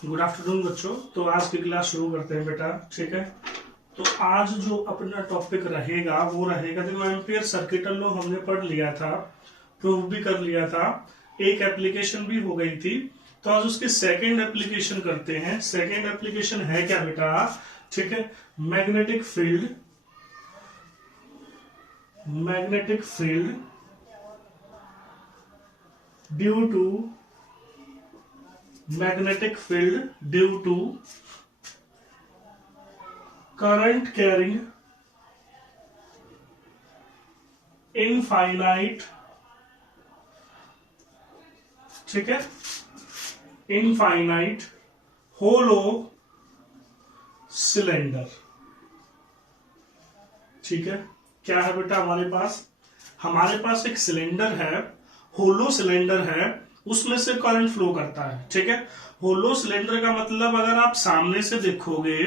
Good afternoon बच्चों। तो आज की क्लास शुरू करते हैं बेटा, ठीक है। तो आज जो अपना टॉपिक रहेगा वो रहेगा, देखो एम्पियर सर्किट लॉ हमने पढ़ लिया था, प्रूव भी कर लिया था, एक एप्लीकेशन भी हो गई थी। तो आज उसकी सेकंड एप्लीकेशन करते हैं। सेकंड एप्लीकेशन है क्या बेटा, ठीक है, magnetic field. Magnetic field due to magnetic field due to current carrying infinite, ठीक है, infinite hollow cylinder। ठीक है, क्या है बेटा हमारे पास एक सिलेंडर है, होलो सिलेंडर है, उसमें से करंट फ्लो करता है। ठीक है, होलो सिलेंडर का मतलब अगर आप सामने से देखोगे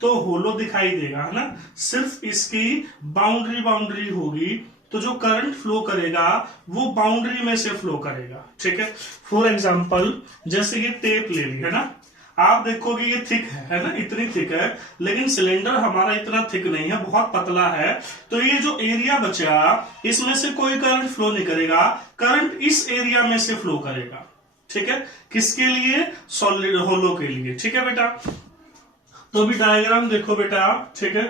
तो होलो दिखाई देगा, है ना, सिर्फ इसकी बाउंड्री होगी, तो जो करंट फ्लो करेगा वो बाउंड्री में से फ्लो करेगा। ठीक है, फॉर एग्जांपल जैसे ये टेप ले ली, है ना, आप देखोगे ये थिक है ना, इतनी थिक है, लेकिन सिलेंडर हमारा इतना थिक नहीं है, बहुत पतला है। तो ये जो एरिया बचा इसमें से कोई करंट फ्लो नहीं करेगा, करंट इस एरिया में से फ्लो करेगा। ठीक है, किसके लिए, सॉलिड होलो के लिए। ठीक है बेटा, तो अभी डायग्राम देखो बेटा, ठीक है।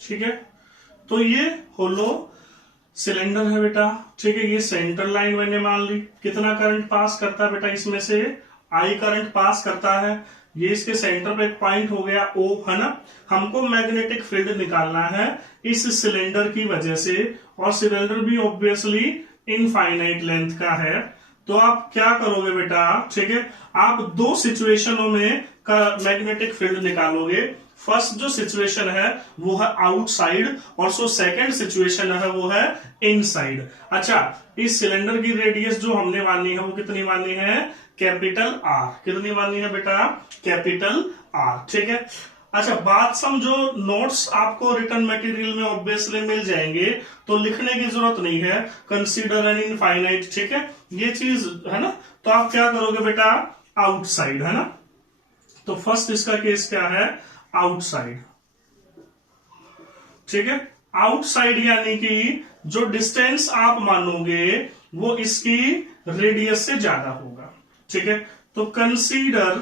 ठीक है, तो ये होलो सिलेंडर है बेटा, ठीक है। ये सेंट्रल लाइन मैंने मान ली, कितना करंट पास करता है बेटा, इसमें से आई करंट पास करता है। ये इसके सेंटर पे एक पॉइंट हो गया O, है ना। हमको मैग्नेटिक फील्ड निकालना है इस सिलेंडर की वजह से, और सिलेंडर भी ऑब्वियसली इनफाइनाइट लेंथ का है। तो आप क्या करोगे बेटा, ठीक है, आप दो सिचुएशनों में मैग्नेटिक फील्ड निकालोगे। फर्स्ट जो सिचुएशन है वो है आउटसाइड, और जो सेकंड सिचुएशन है वो है इनसाइड। अच्छा, इस सिलेंडर की रेडियस जो हमने मानी है वो कितनी मानी है, कैपिटल आर। कितनी मानी है बेटा, कैपिटल आर। ठीक है, अच्छा बात समझो, नोट्स आपको रिटर्न मटेरियल में ऑब्वियसली मिल जाएंगे, तो लिखने की जरूरत नहीं है, कंसीडर एन इनफाइनाइट। ठीक है, ये चीज है ना। तो आप क्या करोगे बेटा, आउटसाइड, है ना। तो फर्स्ट इसका केस क्या है, आउटसाइड। ठीक है, आउटसाइड यानी कि जो डिस्टेंस आप मानोगे वो इसकी रेडियस से ज्यादा होगा। ठीक है, तो consider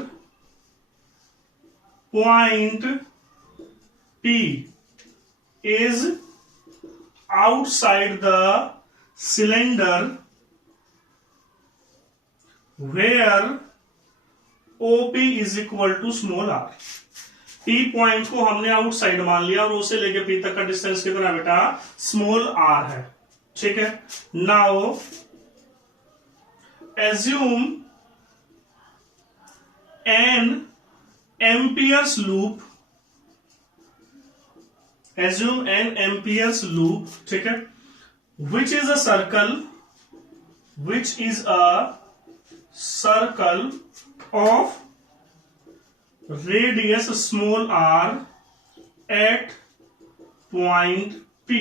point P is outside the cylinder where OP is equal to small r। P point को हमने आउटसाइड मान लिया और O से लेके P तक का डिस्टेंस कितना है बेटा, स्मॉल r है। ठीक है, now assume an Ampere's loop, assume an Ampere's loop, ठीक है, which is a circle, which is a circle of radius small r at point P।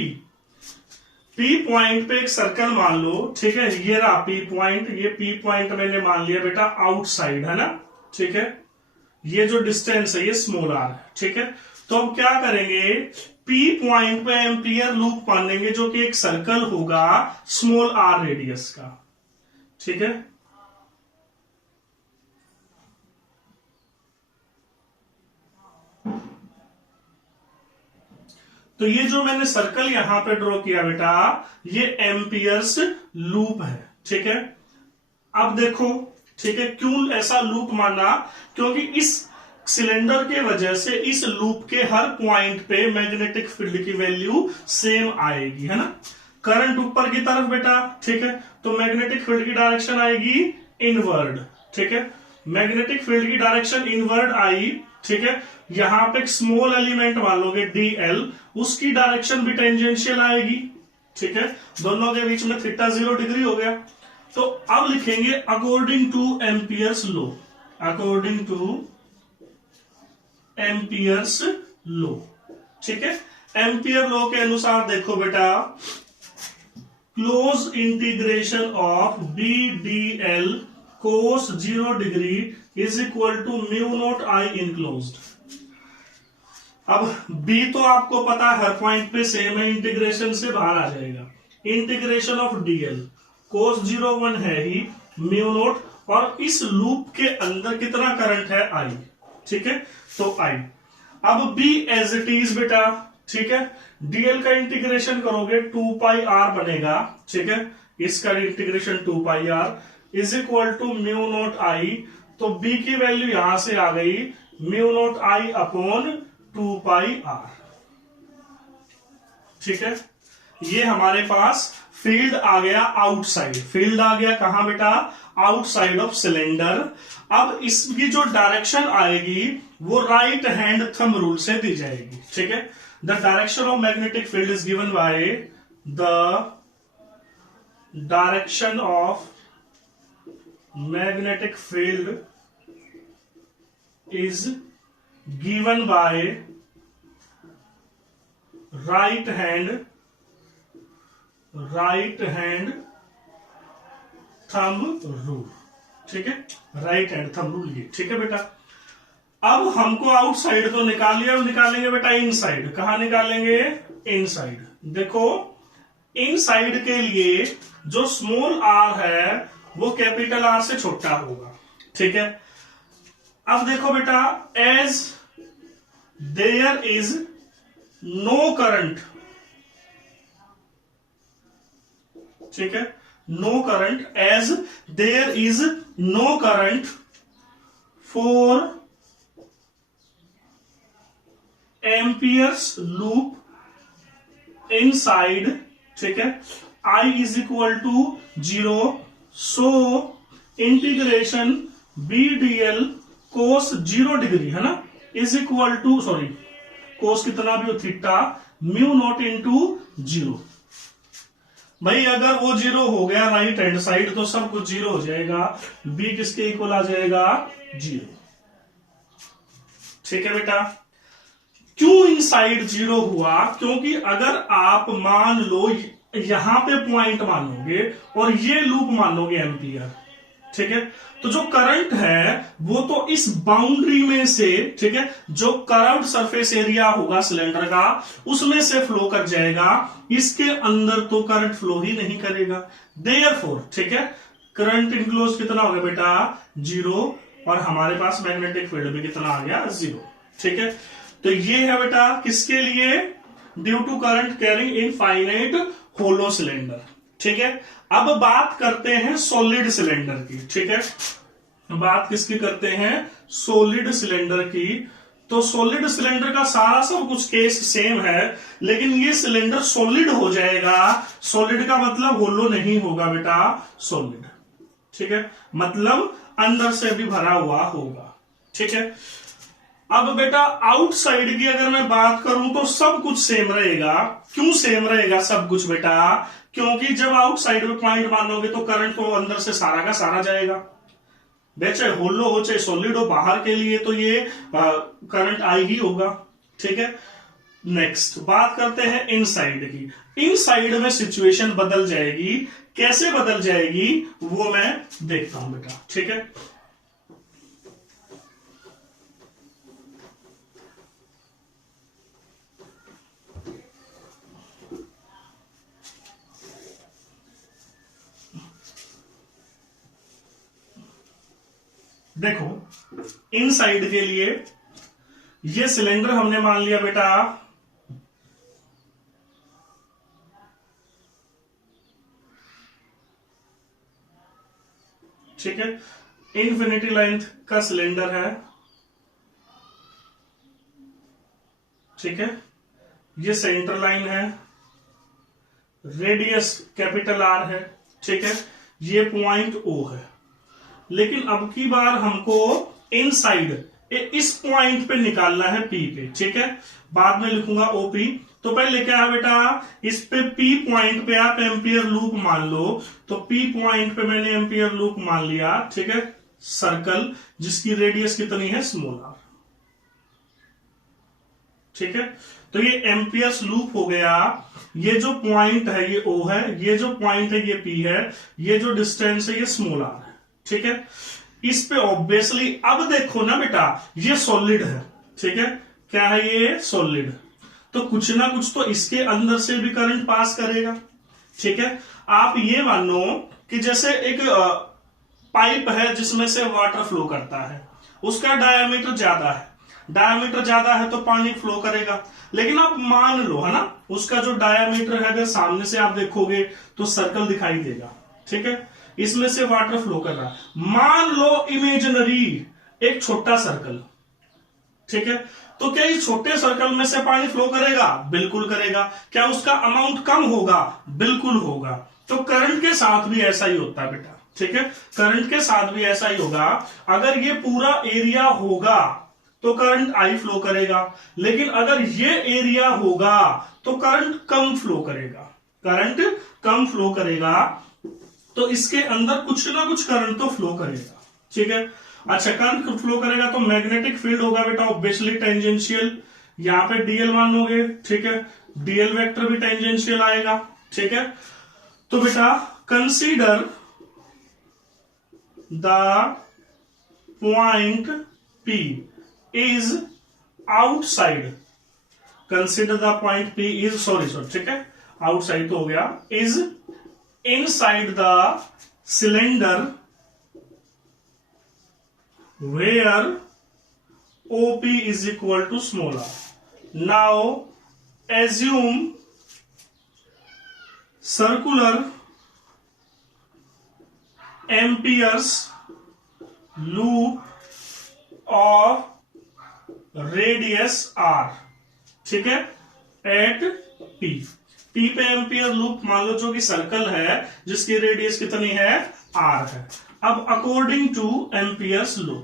P point पे एक सर्कल मान लो, ठीक है, ये रहा P पॉइंट, ये P पॉइंट मैंने मान लिया बेटा आउटसाइड, है ना। ठीक है, ये जो डिस्टेंस है ये स्मॉल r है। ठीक है, तो अब क्या करेंगे, P पॉइंट पे एम्पियर लूप मानेंगे जो कि एक सर्कल होगा स्मॉल r रेडियस का। ठीक है, तो ये जो मैंने सर्कल यहां पे ड्रॉ किया बेटा, ये एम्पियर्स लूप है। ठीक है, अब देखो, ठीक है, क्यों ऐसा लूप माना, क्योंकि इस सिलेंडर के वजह से इस लूप के हर पॉइंट पे मैग्नेटिक फील्ड की वैल्यू सेम आएगी, है ना। करंट ऊपर की तरफ बेटा, ठीक है, तो मैग्नेटिक फील्ड की डायरेक्शन आएगी इनवर्ड। ठीक है, मैग्नेटिक फील्ड की डायरेक्शन इनवर्ड आई। ठीक है, यहां पे एक स्मॉल एलिमेंट मान लोगे dl, उसकी डायरेक्शन भी टेंजेंशियल आएगी। ठीक है, दोनों के बीच में थीटा 0 डिग्री हो गया। तो अब लिखेंगे according to Ampere's law, according to Ampere's law. ठीक है, एम्पियर लॉ के अनुसार देखो बेटा, close integration of B D L cos 0 degree is equal to mu not I enclosed. अब b तो आपको पता है हर पॉइंट पे सेम है, इंटीग्रेशन से बाहर आ जाएगा। इंटीग्रेशन ऑफ dl कोस 0 1 है ही, म्यू नॉट, और इस लूप के अंदर कितना करंट है i। ठीक है, तो i। अब b एज इट इज बेटा, ठीक है, dl का इंटीग्रेशन करोगे 2 पाई r बनेगा। ठीक है, इसका integration 2 pi r is equal to mu not I. तो b की वैल्यू यहां से आ गई mu not I upon 2 pi r। ठीक है, ये हमारे पास फील्ड आ गया आउटसाइड। फील्ड आ गया कहां बेटा? Outside of cylinder. अब इसकी जो डायरेक्शन आएगी वो राइट हैंड थंब रूल से दी जाएगी। ठीक है, the direction of magnetic field is given by the direction of magnetic field is given by right hand thumb rule। ठीक है, राइट हैंड थंब रूल ये। ठीक है बेटा, अब हमको आउटसाइड तो निकाल लिया, अब निकालेंगे बेटा इनसाइड। कहां निकालेंगे? इनसाइड। देखो, इनसाइड के लिए जो स्मॉल r है वो कैपिटल R से छोटा होगा। ठीक है, अब देखो बेटा, as there is no current, ठीक है, no current, as there is no current for Ampere's loop inside. ठीक है, I is equal to 0, so integration b D L cos 0 degree है ना, is equal to, sorry, cos कितना भी हो theta, mu naught into 0। भाई अगर वो 0 हो गया राइट हैंड साइड तो सब कुछ 0 हो जाएगा। b किसके इक्वल आ जाएगा? 0। ठीक है बेटा, क्यों इनसाइड 0 हुआ? क्योंकि अगर आप मान लो यहां पे पॉइंट मानोगे और ये लूप मानोगे एम्पियर, ठीक है, तो जो करंट है वो तो इस बाउंड्री में से, ठीक है, जो कर्व्ड सरफेस एरिया होगा सिलेंडर का उसमें से फ्लो कर जाएगा, इसके अंदर तो करंट फ्लो ही नहीं करेगा। देयरफॉर, ठीक है, करंट इनक्लोज कितना हो गया बेटा? 0, और हमारे पास मैग्नेटिक फील्ड भी कितना आ गया? 0। ठीक है, तो ये है बेटा किसके लिए? Due to current carrying infinite hollow cylinder. ठीक है, अब बात करते हैं सॉलिड सिलेंडर की। ठीक है, बात किसकी करते हैं? सॉलिड सिलेंडर की। तो सॉलिड सिलेंडर का सारा सब कुछ केस सेम है, लेकिन ये सिलेंडर सॉलिड हो जाएगा। सॉलिड का मतलब होलो नहीं होगा बेटा, सॉलिड। ठीक है, मतलब अंदर से भी भरा हुआ होगा। ठीक है, अब बेटा आउटसाइड की अगर मैं बात करूं तो सब कुछ सेम रहेगा। क्यों सेम रहेगा सब कुछ बेटा? क्योंकि जब आउटसाइड में पॉइंट मानोगे तो करंट तो अंदर से सारा का सारा जाएगा। चाहे होलो हो चाहे सॉलिड हो, बाहर के लिए तो ये करंट आई ही होगा। ठीक है, नेक्स्ट बात करते हैं इनसाइड की। इनसाइड में सिचुएशन बदल जाएगी। कैसे बदल जाएगी वो मैं देखता हूं बेटा। ठीक है, देखो इनसाइड के लिए ये सिलेंडर हमने मान लिया बेटा ठीक है, इन्फिनिटी लेंथ का सिलेंडर है। ठीक है, ये सेंटर लाइन है, रेडियस कैपिटल आर है। ठीक है, ये पॉइंट ओ है। लेकिन अब की बार हमको इनसाइड इस पॉइंट पे निकालना है पी पे। ठीक है, बाद में लिखूंगा ओपी। तो पहले क्या है बेटा, इस पे पी पॉइंट पे आप एम्पियर लूप मान लो। तो पी पॉइंट पे मैंने एम्पियर लूप मान लिया। ठीक है, सर्कल जिसकी रेडियस कितनी है स्मॉल आर। ठीक है, तो ये एम्पियर्स लूप हो गया। ये जो पॉइंट है ये O है, ये जो पॉइंट है ये P है, ये जो डिस्टेंस है ये स्मॉल आर है। ठीक है, इस पे ऑब्वियसली अब देखो ना बेटा, ये सॉलिड है। ठीक है, क्या है ये सॉलिड, तो कुछ ना कुछ तो इसके अंदर से भी करंट पास करेगा। ठीक है, आप ये मानो कि जैसे एक पाइप है जिसमें से वाटर फ्लो करता है, उसका डायामीटर ज्यादा है, डायामीटर ज्यादा है तो पानी फ्लो करेगा। लेकिन आप मान लो है ना, उसका जो डायामीटर है अगर सामने से आप देखोगे तो सर्कल दिखाई देगा। ठीक है, इसमें से वाटर फ्लो कर रहा है। मान लो इमेजिनरी एक छोटा सर्कल। ठीक है, तो क्या इस छोटे सर्कल में से पानी फ्लो करेगा? बिल्कुल करेगा। क्या उसका अमाउंट कम होगा? बिल्कुल होगा। तो करंट के साथ भी ऐसा ही होता है बेटा। ठीक है, करंट के साथ भी ऐसा ही होगा। अगर ये पूरा एरिया होगा तो करंट आई फ्लो करेगा, लेकिन अगर ये एरिया होगा तो करंट कम फ्लो करेगा, करंट कम फ्लो करेगा। तो इसके अंदर कुछ ना कुछ करंट तो फ्लो करेगा। ठीक है, अच्छा करंट फ्लो करेगा तो मैग्नेटिक फील्ड होगा बेटा ऑब्वियसली टेंजेंशियल, यहां पे डीएल मानोगे। ठीक है, डीएल वेक्टर भी टेंजेंशियल आएगा। ठीक है, तो बेटा consider the point P is outside, consider the point P is sorry ठीक है, आउटसाइड तो हो गया, is inside the cylinder where OP is equal to small r. Now assume circular amperes loop of radius r. ठीक है, at P पे ampere loop मान लो जो कि सर्कल है जिसकी रेडियस कितनी है r है। अब अकॉर्डिंग टू एम्पियर्स लॉ,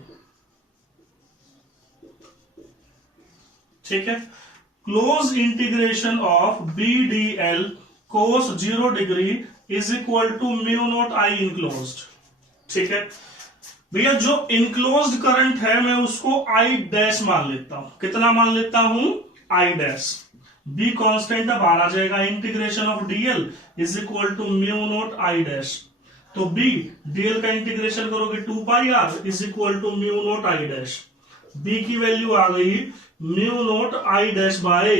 ठीक है, close integration of B D L cos 0 degree is equal to mu not I enclosed. ठीक है भैया, जो इनक्लोज्ड करंट है मैं उसको आई डैश मान लेता हूं। कितना मान लेता हूं? आई डैश। बी कांस्टेंट अब बाहर आ जाएगा, integration of DL is equal to mu not I dash. तो बी डीएल का इंटीग्रेशन करोगे 2 pi R is equal to mu not I dash. B की वैल्यू आ गई mu not I dash by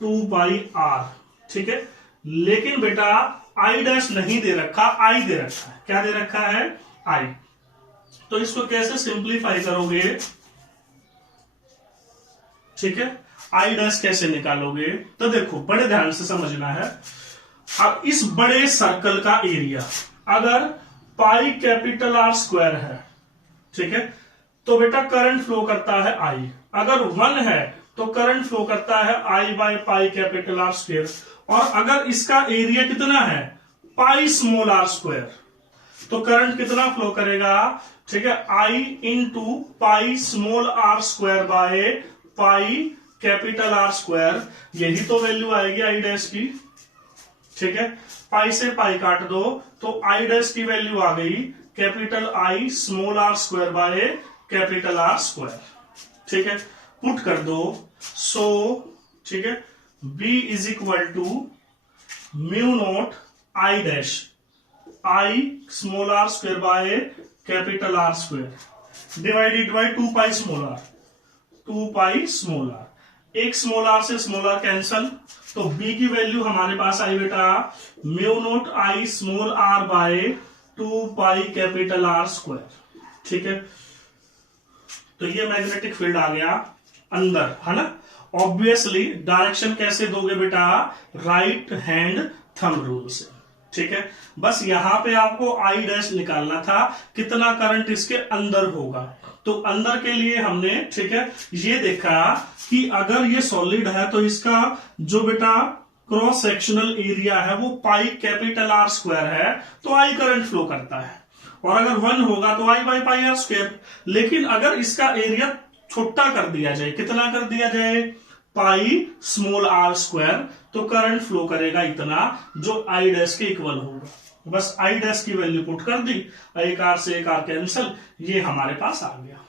2 pi R. ठीक है, लेकिन बेटा आई डैश नहीं दे रखा, आई दे रखा है। क्या दे रखा है? आई। तो इसको कैसे सिंप्लीफाई करोगे? ठीक है, आई डैश कैसे निकालोगे? तो देखो बड़े ध्यान से समझना है। अब इस बड़े सर्कल का एरिया अगर पाई कैपिटल आर स्क्वायर है, ठीक है, तो बेटा करंट फ्लो करता है आई। अगर 1 है तो करंट फ्लो करता है I by pi capital R square. और अगर इसका एरिया कितना है? पाई स्मॉल आर स्क्वायर, तो करंट कितना फ्लो करेगा? ठीक है, I into pi small R square by pi capital R square. यही तो वैल्यू आएगी आई डैश की। ठीक है, पाई से पाई काट दो तो आई डैश की वैल्यू आ गई capital I small R square by capital R square. ठीक है, पुट कर दो। सो ठीक है, B is equal to mu not I dash I small R square by capital R square divided by 2 pi small R. 2 pi small R, एक small R से small R cancel, तो B की value हमारे पास आई बेटा mu not I small R by 2 pi capital R square. ठीक है, तो ये मैग्नेटिक फील्ड आ गया अंदर, है ना। ऑब्वियसली डायरेक्शन कैसे दोगे बेटा? राइट हैंड थंब रूल से। ठीक है, बस यहां पे आपको आई डैश निकालना था, कितना करंट इसके अंदर होगा। तो अंदर के लिए हमने, ठीक है, ये देखा कि अगर ये सॉलिड है तो इसका जो बेटा क्रॉस सेक्शनल एरिया है वो पाई कैपिटल आर स्क्वायर है, तो आई करंट फ्लो करता है। और अगर 1 होगा तो आई बाई पाई आर स्क्वायर। लेकिन अगर इसका एरिया छोटा कर दिया जाए, कितना कर दिया जाए? पाई स्मॉल आर स्क्वायर, तो करंट फ्लो करेगा इतना जो आई डैश के इक्वल होगा। बस आई डैश की वैल्यू पुट कर दी, एक आर से एक आर कैंसल, ये हमारे पास आ गया।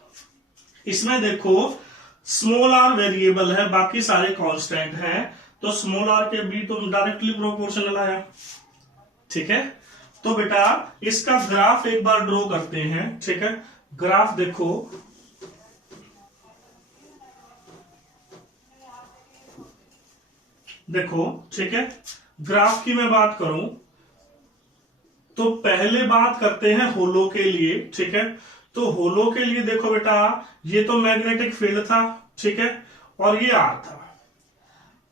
इसमें देखो स्मॉल आर वेरिएबल है, बाकी सारे कांस्टेंट हैं, तो स्मॉल आर के बी तो डायरेक्टली प्रोपोर्शनल आया। ठीक है, तो बेटा इसका ग्राफ एक बार ड्रॉ करते हैं। ठीक है, ग्राफ देखो, देखो ठीक है, ग्राफ की मैं बात करूं तो पहले बात करते हैं होलो के लिए। ठीक है, तो होलो के लिए देखो बेटा, ये तो मैग्नेटिक फील्ड था, ठीक है, और ये आर था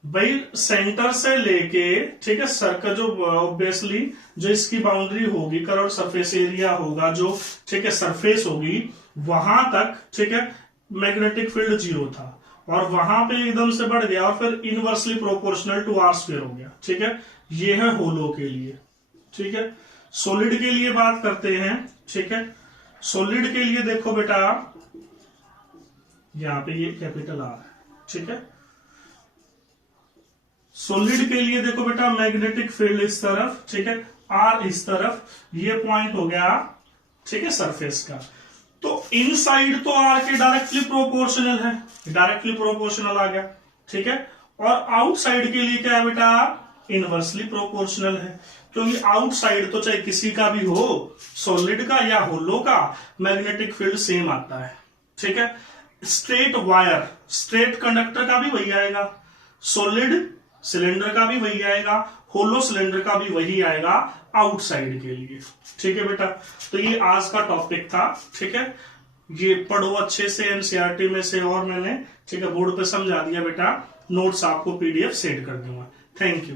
भाई, सेंटर से लेके, ठीक है, सर्कल जो ऑब्वियसली जो इसकी बाउंड्री होगी, कर्व सरफेस एरिया होगा जो, ठीक है, सरफेस होगी, वहां तक, ठीक है, मैग्नेटिक फील्ड 0 था, और वहां पे एकदम से बढ़ गया और फिर inversely proportional to R square हो गया। ठीक है, ये है होलो के लिए। ठीक है, सॉलिड के लिए बात करते हैं। ठीक है, सॉलिड के लिए देखो बेटा, यहां पे ये कैपिटल आर है। ठीक है, सॉलिड के लिए देखो बेटा, मैग्नेटिक फील्ड इस तरफ, ठीक है, आर इस तरफ, ये पॉइंट हो गया, ठीक है, सरफेस का। तो इनसाइड तो आर के डायरेक्टली प्रोपोर्शनल है, डायरेक्टली प्रोपोर्शनल आ गया। ठीक है, और आउटसाइड के लिए क्या है बेटा, इनवर्सली प्रोपोर्शनल है, क्योंकि आउटसाइड तो चाहे किसी का भी हो, सॉलिड का या होलो का, मैग्नेटिक फील्ड सेम आता है। ठीक है, स्ट्रेट वायर, स्ट्रेट कंडक्टर का भी वही आएगा, सॉलिड सिलेंडर का भी वही आएगा, होलो सिलेंडर का भी वही आएगा आउटसाइड के लिए। ठीक है बेटा, तो ये आज का टॉपिक था। ठीक है, ये पढ़ो अच्छे से एनसीईआरटी में से, और मैंने, ठीक है, बोर्ड पे समझा दिया बेटा, नोट्स आपको पीडीएफ सेंड कर दूंगा। Thank you.